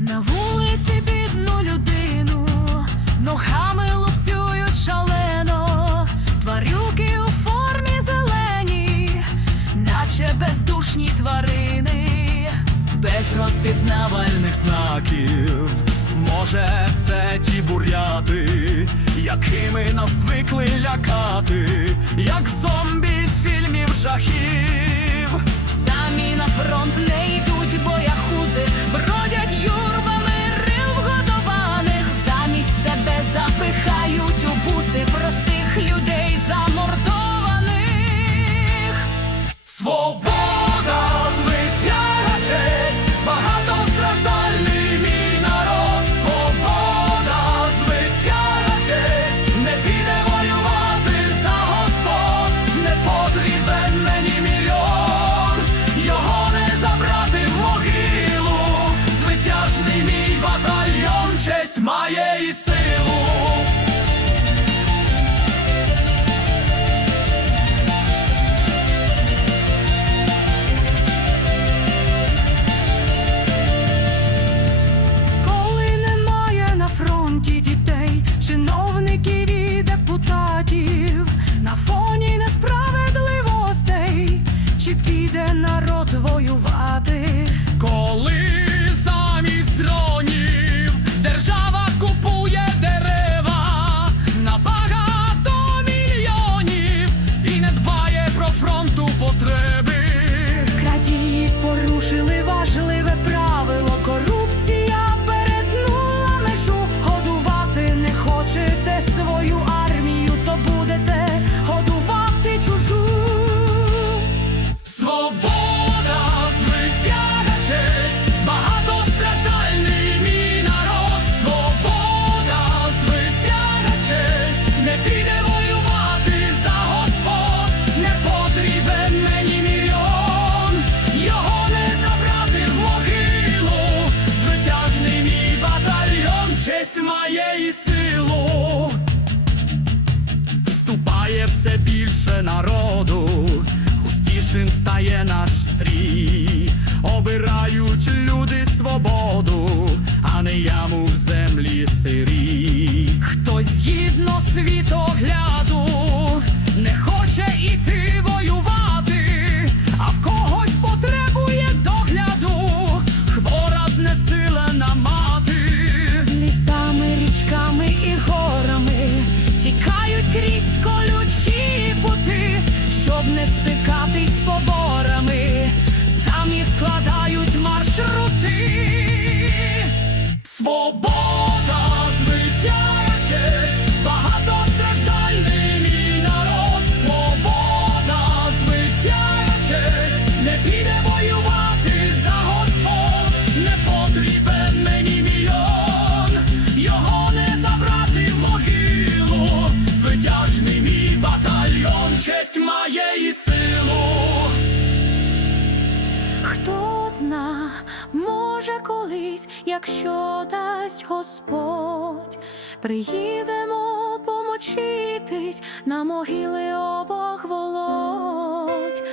На вулиці бідну людину, ногами лупцюють шалено, тварюки у формі зелені, наче бездушні тварини, без розпізнавальних знаків. Може, це ті буряти, якими нас звикли лякати, як зо. мудрість має і сила. честь моєї силу, вступає все більше народу, густішим стає наш стрій, обирають люди свободу, а не яму в землі сирі, Хтось гідно світогляд. стикатись з побою. може, колись, якщо дасть Господь, приїдемо помочитись на могили обох володь.